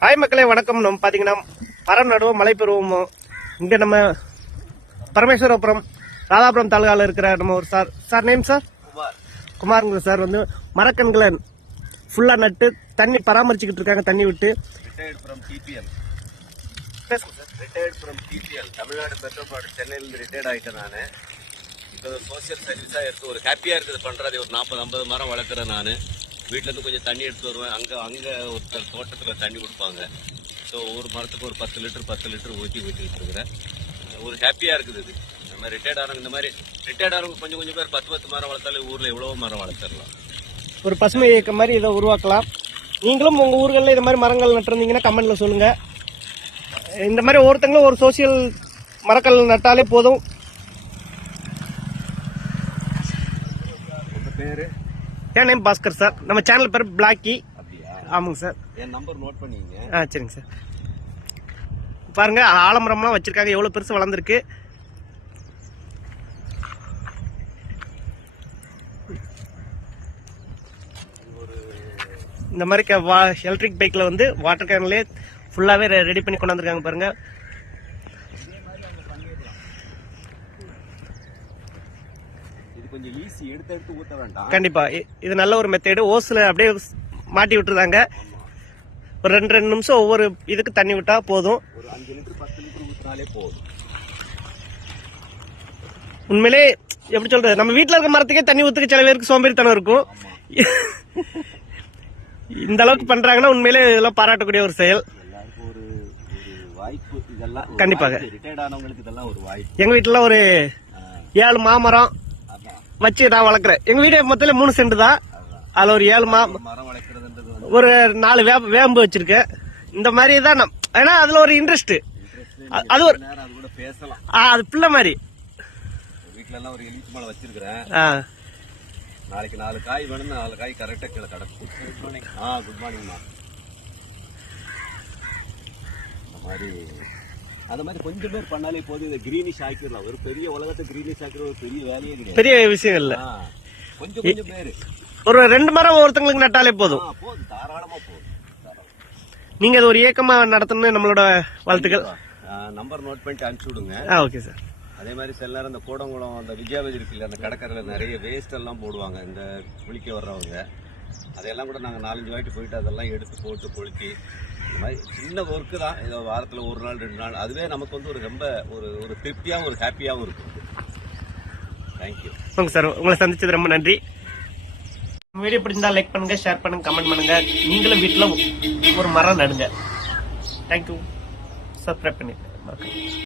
Hi மக்களே, வணக்கம். நம்ம பாத்தீங்கன்னா மரம் நடுவோம் மழை பெறுவோம். இங்க நம்ம பரமேஸ்வரபுரம் ராதாபுரம் தாலுகால இருக்கிற நம்ம ஒரு சார் நேம் சார் குமாருங்க சார் வந்து மரக்கன்களை ஃபுல்லா நட்டு தண்ணி பராமரிச்சுக்கிட்டு இருக்காங்க. தண்ணி விட்டு தமிழ்நாடு பெட்ரோல் சென்னையிலிருந்து ரிட்டையர்ட் ஆகிட்டேன். நான் இப்போ சோசியல் சர்வீஸாக எடுத்து ஒரு ஹாப்பியாக இருக்குது பண்ணுறது. ஒரு 40-50 மரம் வளர்க்குறேன். நான் வீட்டிலேருந்து கொஞ்சம் தண்ணி எடுத்து வருவேன். அங்கே ஒருத்தர் தோட்டத்தில் தண்ணி கொடுப்பாங்க. ஸோ ஒரு மரத்துக்கு ஒரு 10 லிட்டர் ஊற்றி ஊற்றிக்கிட்டு இருக்கிறேன். ஒரு ஹாப்பியாக இருக்குது. இது நம்ம ரிட்டையர்ட் ஆனவங்க இந்த மாதிரி ரிட்டையர்ட் ஆனவங்க கொஞ்சம் பேர் 10 மரம் வளர்த்தாலே ஊரில் எவ்வளோ மரம் வளர்த்துடலாம். ஒரு பசுமை இயக்கம் மாதிரி இதை உருவாக்கலாம். நீங்களும் உங்கள் ஊர்களில் இந்த மாதிரி மரங்கள் நட்டுருந்தீங்கன்னா கமெண்ட்ல சொல்லுங்கள். இந்த மாதிரி ஒவ்வொருத்தங்களும் ஒரு சோசியல் மரக்கல் நட்டாலே போதும். என் நேம் பாஸ்கர் சார். நம்ம சேனல் பேர் பிளாக்கி. ஆமாங்க சார். என் நம்பர் நோட் பண்ணிங்க. சரிங்க சார். பாருங்க ஆலமரம்லாம் வச்சிருக்காங்க, எவ்வளவு பெருசு வளர்ந்துருக்கு. இந்த மாதிரி எலக்ட்ரிக் பைக்ல வந்து வாட்டர் கேன்லயே ஃபுல்லாவே ரெடி பண்ணி கொண்டு வந்திருக்காங்க பாருங்க. கண்டிப்பா இது நல்ல ஒரு மெத்தேடு. ஓஸ்ல அப்படியே மாட்டி விட்டுருந்தாங்க. ஒரு 2 நிமிஷம் ஒவ்வொரு இதுக்கு தண்ணி விட்டா போதும். ஒரு 5 லிட்டர் 10 லிட்டர் ஊத்தினாலே போதும். உண்மையிலே எப்படி சொல்றது, நம்ம வீட்டுல இருக்க மரத்துக்கே தண்ணி ஊத்துக்கு சில பேருக்கு சோம்பேறித்தனம் இருக்கும். இந்த அளவுக்கு பண்றாங்கன்னா உண்மையிலே இதெல்லாம் பாராட்டக்கூடிய ஒரு செயல். ஒரு வாய்ப்பு இதெல்லாம். கண்டிப்பாக ரிட்டையர்ட் ஆனவங்களுக்கு இதெல்லாம் ஒரு வாய்ப்பு. எங்க வீட்டுல ஒரு 7 மாமரம் வச்சு நான் வளர்க்குறேன். எங்க வீடு மொத்தம் 3 சென்ட் தான். அதுல ஒரு 7 மரம் வளர்க்கறதுன்றது ஒரு 4 வேம்பு வச்சிருக்கேன். இந்த மாதிரி தான் ஏன்னா அதுல ஒரு இன்ட்ரெஸ்ட். அது ஒரு நேரம் அது கூட பேசலாம். அது பிள்ளை மாதிரி. வீட்டுல எல்லாம் ஒரு எலுமிச்சை மரம் வச்சிருக்கிறேன். நாளைக்கு 4 காய் வேணும். 4 காய் கரெக்டா கீழே கிடக்கும். குட் மார்னிங்மா. அந்த மாதிரி கொஞ்சம் பேர் பண்ணாலே போதும். இதை கிரீனிஷ் ஆக்கிடலாம். ஒரு பெரிய உலகத்தை கிரீனிஷ் ஆக்கிற ஒரு பெரிய வேலையே கிடையாது. பெரிய விஷயம் இல்ல. கொஞ்சம் பேரு ஒரு 2 மரம் ஒருத்தங்களுக்கு நட்டாலே போதும். தாராளமா போதும். நீங்க அது ஒரு இயக்கமா நடத்தணும்னு நம்மளோட வாழ்த்துக்கள். நம்பர் நோட் பண்ணிட்டு அனுப்பிச்சு விடுங்க. Okay sir. அதே மாதிரி சில நேரம் இந்த கூடங்குளம் அந்த விஜயாபதி இருக்குல்ல, அந்த கடற்கரையில் நிறைய வேஸ்ட் எல்லாம் போடுவாங்க. இந்த குளிக்க வர்றவங்க அதையெல்லாம் கூட நாங்கள் 4-5 வாட்டி போயிட்டு அதெல்லாம் எடுத்து போட்டு கொளுத்தி இந்த மாதிரி சின்ன ஒர்க்கு தான். இதை வாரத்தில் 1 நாள் 2 நாள் அதுவே நமக்கு வந்து ஒரு ரொம்ப ஒரு திருப்தியாகவும் ஒரு ஹாப்பியாகவும் இருக்கும். தேங்க்யூ. ஓகே சார், உங்களை சந்திச்சது ரொம்ப நன்றி. வீடியோ பிடிச்சிருந்தா லைக் பண்ணுங்க, ஷேர் பண்ணுங்க, கமெண்ட் பண்ணுங்க. நீங்களும் வீட்டில் ஒரு மரம் நடுங்க. தேங்க்யூ. சப்ஸ்கிரைப் பண்ணிடுங்க.